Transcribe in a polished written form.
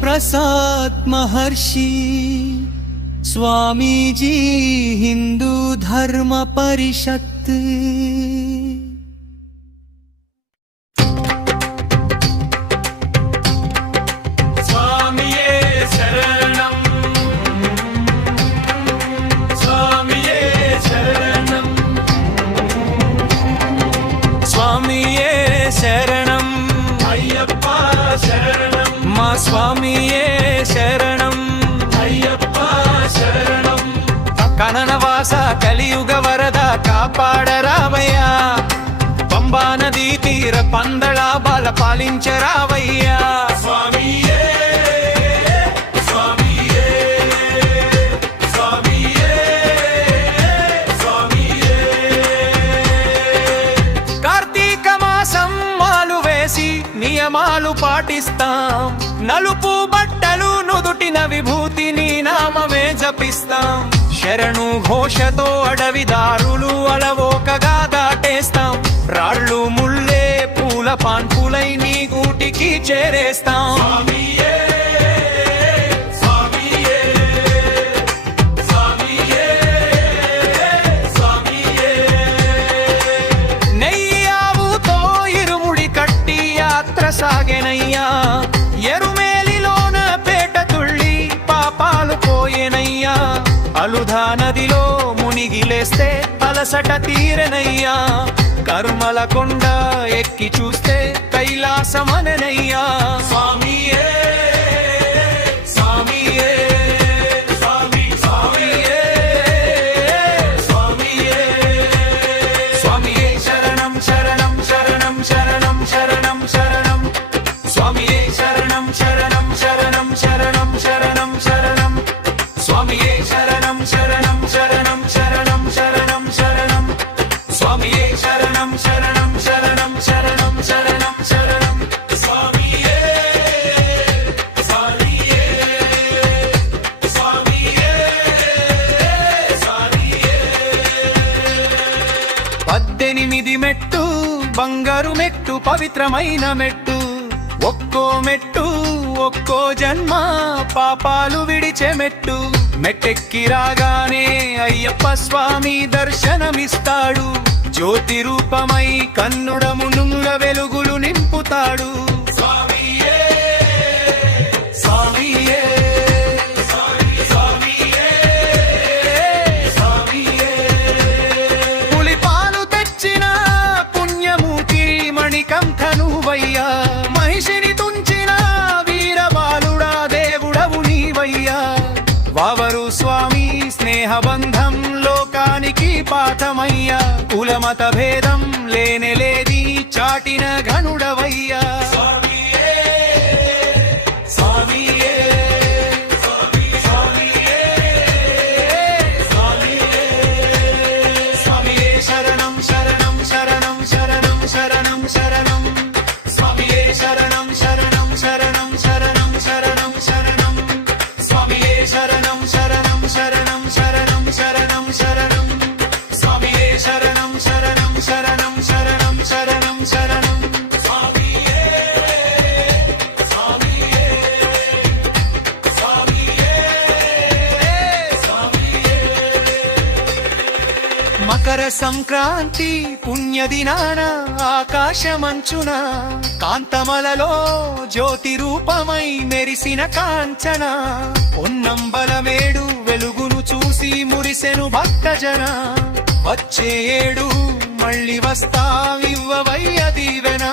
प्रसाद महर्षि स्वामीजी हिंदू धर्म परिषत्। శరణం అయ్యప్ప శరణం మా స్వామియే శరణం అయ్యప్ప శరణం కననవాస కలియుగ వరద కాపాడరావయ్యా పంబా నదీ తీర పందళ బాల పాలించరావయ్యా స్వామియే నియమాలు పాటిస్తాం నలుపు బట్టలు నుదుటిన విభూతిని నామమే జపిస్తాం శరణు ఘోషతో అడవి దారులు అలవోకగా దాటేస్తాం రాళ్ళు ముళ్ళే పూల పాన్పులై నీ గూటికి చేరేస్తాం సాగెనయ్యా ఎరుమేలిలోన పేట తుళ్ళి పాపాలు పోయేనయ్యా అలుధా నదిలో మునిగిలేస్తే అలసట తీరెనయ్యా కర్మల కొండ ఎక్కి చూస్తే కైలాసమనయ్యా స్వామియే స్వామియే స్వామియే స్వామియే స్వామియే శరణం శరణం శరణం శరణం శరణం శరణం స్వామియే శరణం శరణం శరణం శరణం శరణం శరణం స్వామియే శరణం శరణం శరణం శరణం శరణం శరణం స్వామియే శరణం శరణం శరణం శరణం శరణం శరణం స్వామియే స్వామియే స్వామియే స్వామియే 18 మెట్టు బంగారు మెట్టు పవిత్రమైన మెట్టు ఒక్కో మెట్టు ఒక్కో జన్మ పాపాలు విడిచే మెట్టు మెట్టెక్కి రాగానే అయ్యప్ప స్వామి దర్శనమిస్తాడు జ్యోతి రూపమై కన్నుడమునుల వెలుగులు నింపుతాడు స్వామియే స్వామియే స్వామియే స్వామియే పులిపాలు తెచ్చిన పుణ్యమూర్తి మణికంఠనువయ్యా మహిషిని తుంచిన వీరబాలుడా దేవుడవు నీవయ్యా వావరు స్వామి స్నేహబంధం లోకానికి పాఠమయ్యా కులమత భేదం లేనేలేది చాటిన ఘనుడవయ్యా స్వామియే స్వామియే స్వామియే స్వామియే శరణం శరణం శరణం శరణం శరణం శరణం స్వామియే శరణం శరణం శరణం శరణం శరణం శరణం స్వామియే శరణం శరణం శరణం శరణం శరణం శరణం స్వామియే శరణం శరణం శరణం శరణం శరణం శరణం స్వామియే స్వామియే స్వామియే స్వామియే మకర సంక్రాంతి పుణ్యదినాన ఆకాశమంచున కాంతమలలో జ్యోతి రూపమై మెరిసిన కాంచన పొన్నంబలమేడు వెలుగును చూసి మురిసెను భక్తజన వచ్చే ఏడు మళ్ళీ వస్తావివ్వవయ్య దీవెన